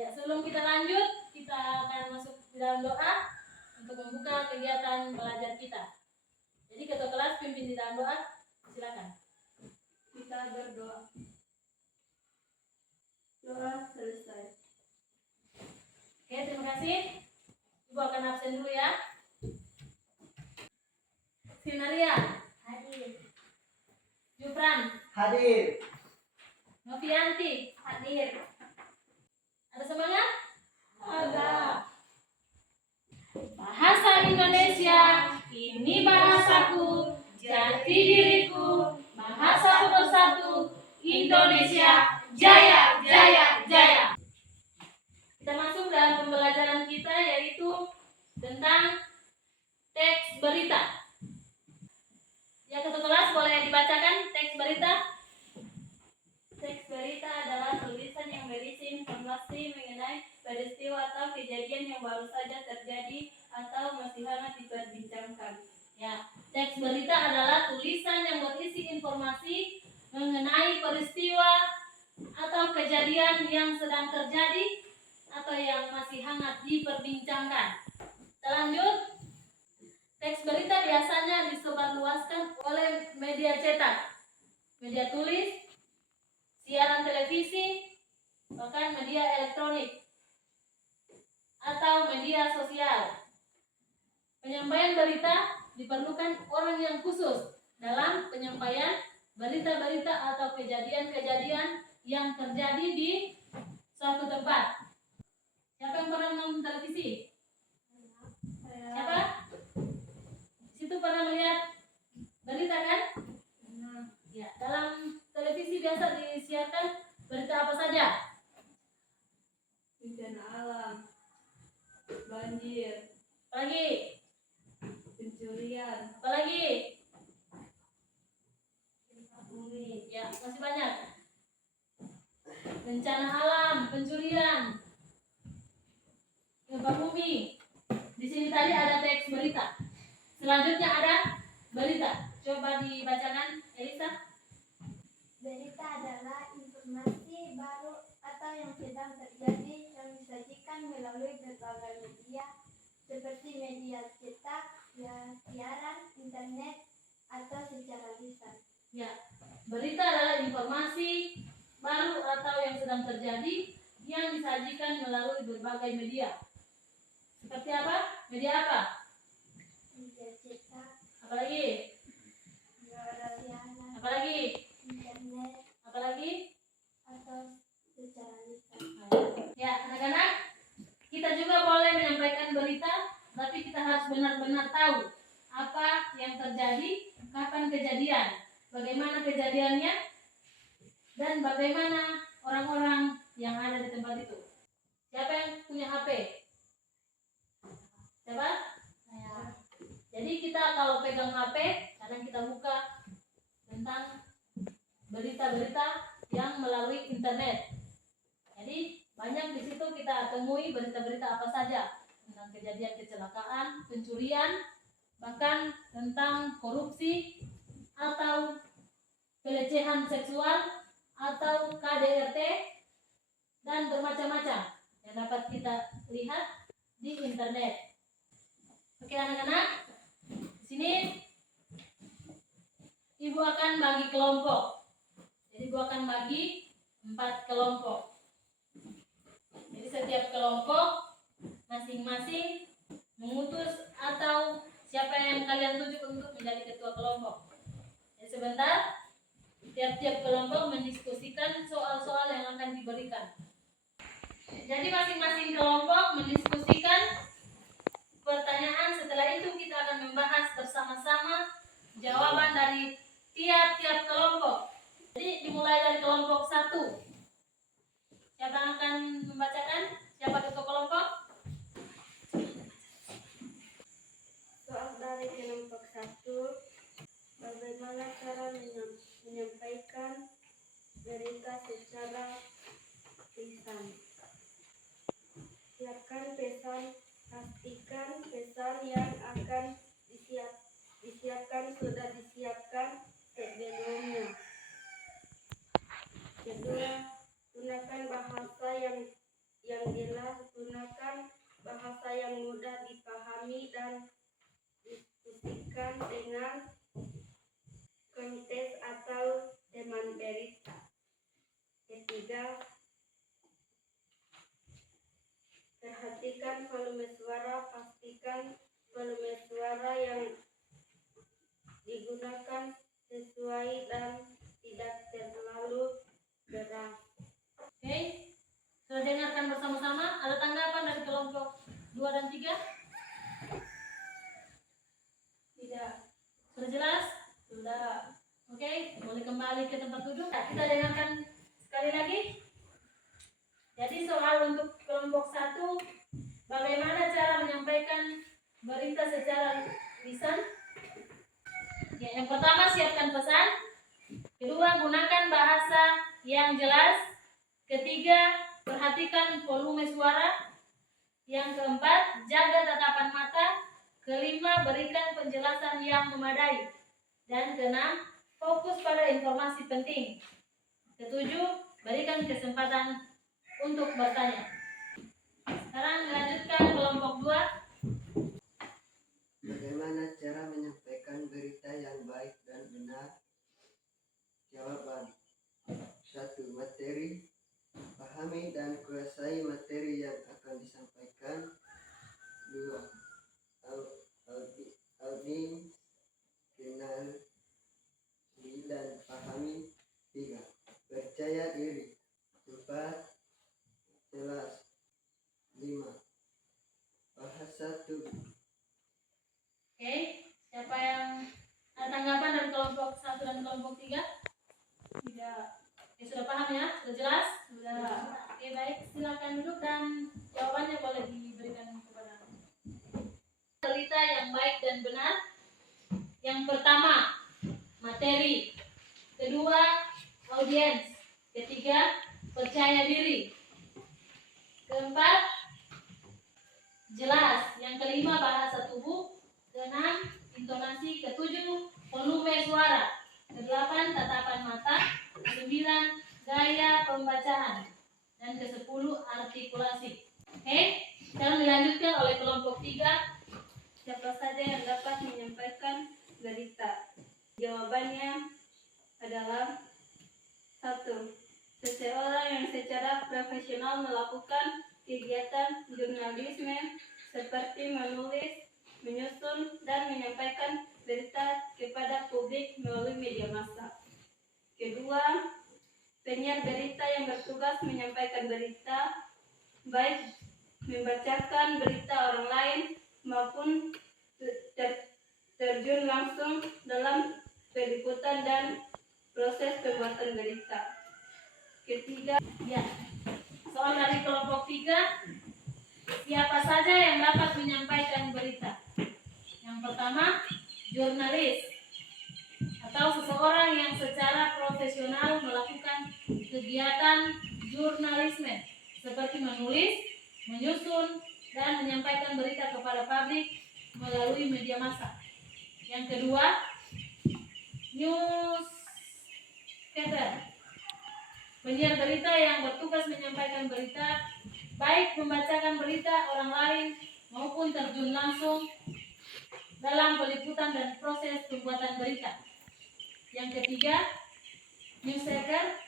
Ya, sebelum kita lanjut, kita akan masuk ke dalam doa untuk membuka kegiatan belajar kita. Jadi ketua kelas pimpin di dalam doa, silakan. Kita berdoa. Doa selesai. Oke, terima kasih. Ibu akan absen dulu ya. Sinaria Hadir. Jupran Hadir. Novianti Hadir. Ada semangat? Ada. Bahasa Indonesia ini bahasaku, jati diriku, bahasa pemersatu Indonesia jaya jaya jaya. Kita masuk dalam pembelajaran kita yaitu tentang teks berita. Ya, ketua kelas boleh dibacakan teks berita. Teks berita adalah tulisan yang berisi informasi mengenai peristiwa atau kejadian yang baru saja terjadi atau masih hangat diperbincangkan. Ya, teks berita adalah tulisan yang berisi informasi mengenai peristiwa atau kejadian yang sedang terjadi atau yang masih hangat diperbincangkan. Kita lanjut. Teks berita biasanya disebarluaskan oleh media cetak, media tulis, siaran televisi, bahkan media elektronik atau media sosial. Penyampaian berita diperlukan orang yang khusus dalam penyampaian berita-berita atau kejadian-kejadian yang terjadi di suatu tempat. Siapa yang pernah menonton televisi? Siapa? Situ pernah melihat berita kan? Ya, dalam televisi biasa disiarkan berita apa saja? Bencana alam, banjir, Apalagi? pencurian, Apalagi? bumi, Ya, masih banyak. Bencana alam, pencurian, gempa bumi. Di sini tadi ada teks berita. Selanjutnya ada berita. Coba dibacakan, Elisa. Berita adalah informasi baru atau yang sedang terjadi yang disajikan melalui berbagai media seperti media cetak, siaran, internet, atau secara lisan. Ya, berita adalah informasi baru atau yang sedang terjadi yang disajikan melalui berbagai media. Seperti apa? Media apa? Media cetak, Apalagi? siaran, Apalagi? internet, Apalagi? atau secara lisan. Ya, anak-anak, kita juga boleh menyampaikan berita, tapi kita harus benar-benar tahu apa yang terjadi, kapan kejadian, bagaimana kejadiannya, dan bagaimana orang-orang yang ada di tempat itu. Siapa yang punya HP? Siapa? Saya. Jadi kita kalau pegang HP, kadang kita buka tentang berita-berita yang melalui internet. Jadi banyak di situ kita temui berita-berita apa saja tentang kejadian kecelakaan, pencurian, bahkan tentang korupsi atau pelecehan seksual atau KDRT dan bermacam-macam yang dapat kita lihat di internet. Oke anak-anak, di sini Ibu akan bagi kelompok. Jadi Ibu akan bagi 4 kelompok. Jadi setiap kelompok masing-masing mengutus atau siapa yang kalian tuju untuk menjadi ketua kelompok. Jadi sebentar, tiap-tiap kelompok mendiskusikan soal-soal yang akan diberikan. Jadi masing-masing kelompok mendiskusikan pertanyaan. Setelah itu kita akan membahas bersama-sama jawaban dari tiap-tiap kelompok. Jadi dimulai dari kelompok 1. Siapa yang akan membacakan? Siapa ketua kelompok? soal dari kelompok 1, bagaimana cara menyampaikan berita secara lisan. Siapkan pesan, pastikan pesan yang akan disiapkan sudah disiapkan sebelumnya. Kedua, gunakan bahasa yang yang mudah dipahami dan diskusikan dengan konteks atau teman berita. Ketiga, perhatikan volume suara, pastikan volume suara yang digunakan sesuai dan tidak terlalu keras. Oke, sudah dengarkan bersama-sama. Ada tanggapan dari kelompok 2 dan 3? Tidak. Sudah jelas? Sudah. Oke, boleh kembali ke tempat duduk. Nah, kita dengarkan sekali lagi. Jadi soal untuk kelompok 1, bagaimana cara menyampaikan berita secara lisan? Ya, yang pertama, siapkan pesan. Kedua, gunakan bahasa yang jelas. Ketiga, perhatikan volume suara. Yang keempat, jaga tatapan mata. Kelima, berikan penjelasan yang memadai. Dan keenam, fokus pada informasi penting. Ketujuh, berikan kesempatan untuk bertanya. Sekarang lanjutkan kelompok 2. Bagaimana cara menyampaikan berita yang baik dan benar? Jawaban. 1. Materi. Pahami dan kuasai materi yang akan disampaikan. 2. Audiens. Kenali dan pahami. 3. Percaya diri. 4. Jelas. 5. Bahasa tubuh. Oke, siapa yang ada tanggapan dari kelompok 1 dan kelompok 3? Tidak. Oke, sudah paham ya? Sudah jelas? Sudah. Oke, baik. Silakan duduk dan jawabannya boleh diberikan kepada berita yang baik dan benar. Yang pertama, materi. Kedua, audiens. Ketiga, percaya diri. Keempat, jelas. Yang kelima, bahasa tubuh. Keenam, intonasi. Ketujuh, volume suara. Kedelapan, tatapan mata. Kesembilan, gaya pembacaan. Dan kesepuluh, artikulasi. Oke, sekarang dilanjutkan oleh kelompok 3. Siapa saja yang dapat menyampaikan berita? Jawabannya adalah 1. Seseorang yang secara profesional melakukan kegiatan jurnalisme seperti menulis, menyusun, dan menyampaikan berita kepada publik melalui media massa. Kedua, penyiar berita yang bertugas menyampaikan berita, baik membacakan berita orang lain maupun terjun langsung dalam peliputan dan proses pembuatan berita. Ketiga, Ya, soal dari kelompok 3, siapa saja yang dapat menyampaikan berita? Yang pertama, jurnalis atau seseorang yang secara profesional melakukan kegiatan jurnalisme seperti menulis, menyusun, dan menyampaikan berita kepada publik melalui media massa. Yang kedua, newscaster, penyiar berita yang bertugas menyampaikan berita, baik membacakan berita orang lain maupun terjun langsung dalam peliputan dan proses pembuatan berita. Yang ketiga, newscaster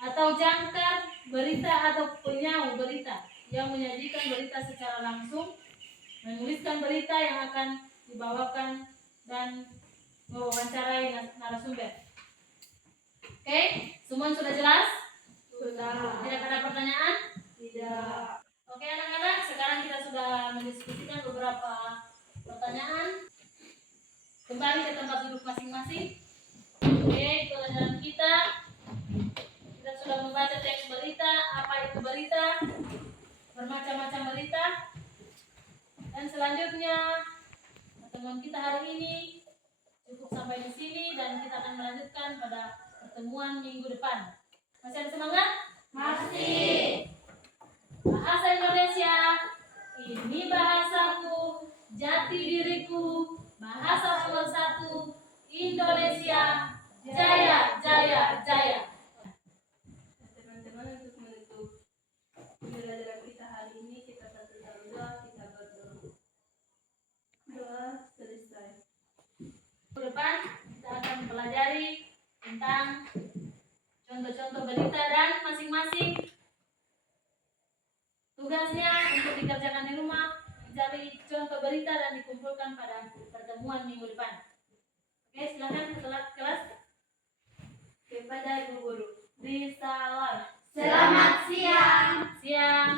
atau jangkar berita atau penyaur berita yang menyajikan berita secara langsung, menuliskan berita yang akan dibawakan, dan mewawancarai narasumber. Oke, semua sudah jelas? sudah. Tidak ada pertanyaan? Tidak. Oke anak-anak, sekarang kita sudah mendiskusikan beberapa pertanyaan. Kembali ke tempat duduk masing-masing. Oke, pelajaran kita sudah membaca teks berita, apa itu berita, bermacam-macam berita. Dan selanjutnya pertemuan kita hari ini cukup sampai di sini, dan kita akan melanjutkan pada pertemuan minggu depan. Masih ada semangat? Masih. Bahasa Indonesia, ini bahasaku, jati diriku, bahasa nomor 1, Indonesia, jaya, jaya, jaya. Teman-teman, untuk menutup pembelajaran kita hari ini, kita satu sama dua, kita depan kita akan mempelajari tentang contoh-contoh berita dan masing-masing tugasnya untuk dikerjakan di rumah, mencari contoh berita dan dikumpulkan pada pertemuan minggu depan. Oke, silakan kelas kepada ibu guru. Risalah. Selamat siang. Siang.